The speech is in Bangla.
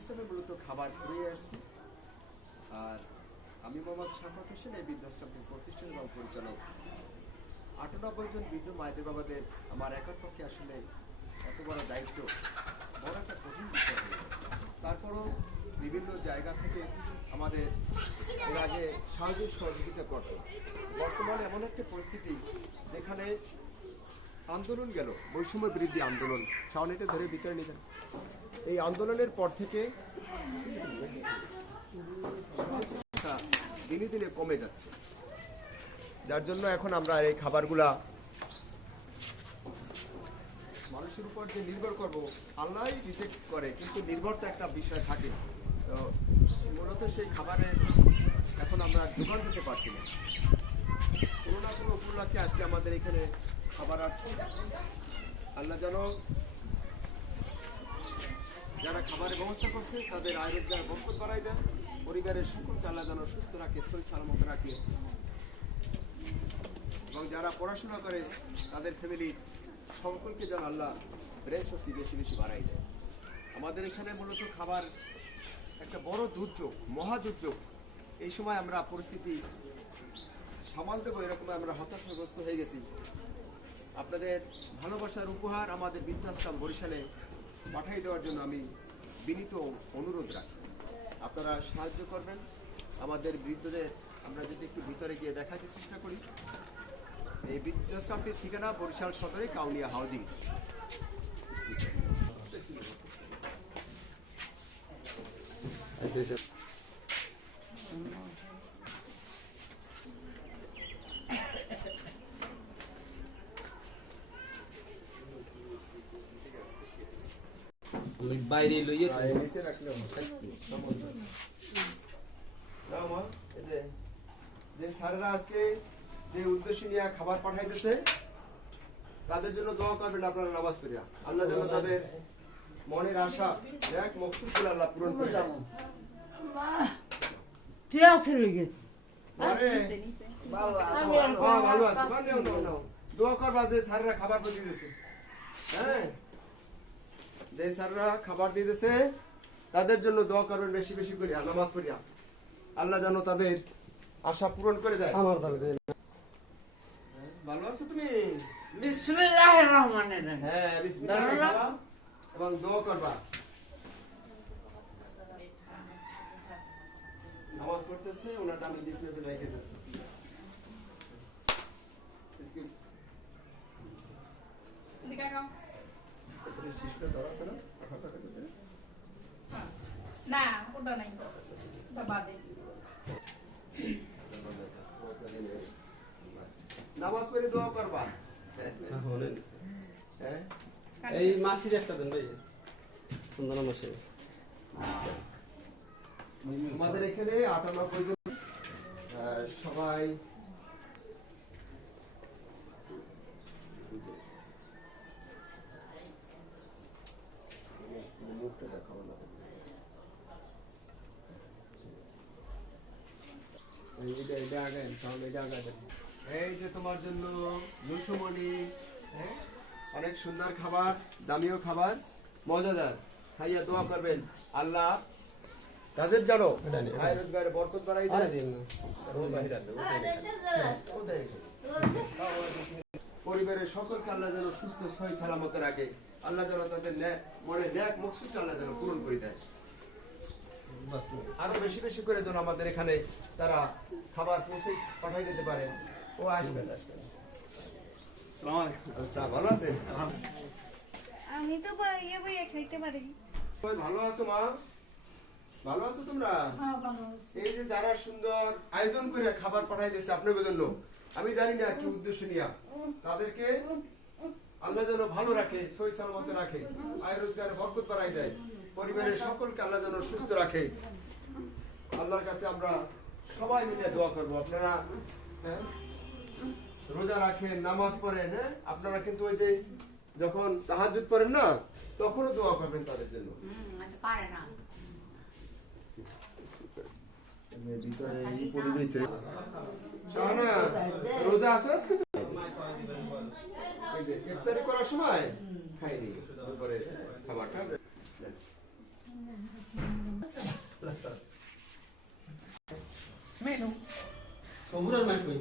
বৃদ্ধাশ্রমে মূলত খাবার ফুরিয়ে আসছে। আর আমি মোহাম্মদ শাফাত হোসেন, এই বৃদ্ধাশ্রমটির প্রতিষ্ঠান এবং পরিচালক। ৯৮ জন বৃদ্ধ মায়েদের বাবাদের আমার একার পক্ষে আসলে এত বড় দায়িত্ব, বড় একটা কঠিন বিষয় হয়ে যায়। তারপরও বিভিন্ন জায়গা থেকে আমাদের এর আগে সাহায্য সহযোগিতা করত। বর্তমানে এমন একটা পরিস্থিতি যেখানে আন্দোলন গেল, বৈষম্য বৃদ্ধি আন্দোলন, সামনেটা ধরে ভিতরে নিয়ে যান। এই আন্দোলনের পর থেকে দিনে দিনে কমে যাচ্ছে, যার জন্য এখন আমরা এই খাবারগুলা মানুষের উপর যে নির্ভর করব, আল্লাহ রিজেক্ট করে, কিন্তু নির্ভরতা একটা বিষয় থাকে। তো মূলত সেই খাবারের এখন আমরা যোগান দিতে পারছি না। কোনো না কোনো উপলক্ষে আজকে আমাদের এখানে খাবার আসছে। আল্লাহ যেন যারা খাবারের ব্যবস্থা করছে তাদের আয় রোজগার বরকত বাড়াই দেন, পরিবারের সকলকে আল্লাহ যেন সুস্থ রাখে, শরীর সালামত রাখে, এবং যারা পড়াশোনা করে তাদের ফ্যামিলির সকলকে যেন আল্লাহ ব্রেন শক্তি বেশি বেশি বাড়াই দেয়। আমাদের এখানে মূলত খাবার একটা বড় দুর্যোগ, মহা দুর্যোগ। এই সময় আমরা পরিস্থিতি সামাল দেবো এরকম আমরা হতাশাগ্রস্ত হয়ে গেছি। আপনাদের ভালোবাসার উপহার আমাদের বৃদ্ধাশ্রম বরিশালে পাঠিয়ে দেওয়ার জন্য আমি বিনীত অনুরোধ রাখি। আপনারা সাহায্য করবেন আমাদের বৃদ্ধদের। আমরা যদি একটু ভিতরে গিয়ে দেখাতে চেষ্টা করি, এই বৃদ্ধাশ্রমটির ঠিকানা বরিশাল সদরে কাউনিয়া হাউজিং। বাইরে লইয়ে নিচে রাখলেও যে স্যারেরা আজকে যে উদ্দেশ্য নিয়ে খাবার পাঠাইতেছে তাদের জন্য দোয়া করবেন আপনারা নামাজ পড়িয়া। আল্লাহ যেন তাদের মনের আশা এক মকসুদগুলো আল্লাহ পূরণ করে দেন। ভালো আছে, দোয়া করবা যে স্যারেরা খাবার দিতেছে। হ্যাঁ, যে স্যাররা খাবার দিতেছে তাদের জন্য দোয়া করবেন বেশি বেশি করে, নামাজ পড়িয়া। আল্লাহ যেন তাদের আশা পূরণ করে দেয়। ভালো আছো তুমি? বিসমিল্লাহির রহমানির রহিম। হ্যাঁ, বিসমিল্লাহ এবং দোয়া করবা। নামাজ পড়তেছে, ওনাটা আমি বিসমিল্লাহ রেখে দিচ্ছি। শিশুটা ধরা আছে না? না, ওটা নাই, বাদে। নামাজ পড়ে দোয়া করবা। এই মাসির একটা দেন ভাই, সুন্দর মাসে। আমাদের এখানে ৯৮ জন সবাই মুখটা দেখাবো না। এই যে তোমার জন্য লুসুমণি, অনেক সুন্দর খাবার, দামিও খাবার, মজাদার। খাইয়া দোয়া করবেন আল্লাহ তাদের জানো আয় রোজগারে বরকত বাড়াই দেয়। পরিবারের সকলকে আল্লাহ যেন সুস্থ সহি সালামত রাখে। আল্লাহ যেন তাদের মনে ন্যাক মকসুদ আল্লাহ যেন পূরণ করে দেয়। আরো বেশি বেশি করে যেন আমাদের এখানে তারা খাবার পৌঁছে পাঠাই দিতে পারে। ও আসবেন আসবেন। ভালো আছেন? আমি তো খাইতে পারি। ভালো আছো মা? ভালো আছো তোমরা? এই যে যারা সুন্দর আয়োজন করে খাবার পাঠাই দিয়েছে আপনাদের জন্য, আমি জানি না কি উদ্দেশ্য নিয়ে, তাদেরকে আল্লাহ যেন ভালো রাখে, সহি সালামত রাখে, আয় রোজগারে বরকত বাড়াই দেয়, পরিবারের সকলকে আল্লাহ যেন সুস্থ রাখে। আল্লাহর কাছে আমরা সবাই মিলে দোয়া করবো। আপনারা রোজা রাখেন, নামাজ পড়েন, আপনারা কিন্তু ওই যে যখন তাহাজ্জুদ পড়েন না, তখনও দোয়া করবেন তাদের জন্য। রোজা আসো আজকে? ইফতারি করার সময় খাইনি দুপুরে খাবারটা। নাও সবুরের মাস কই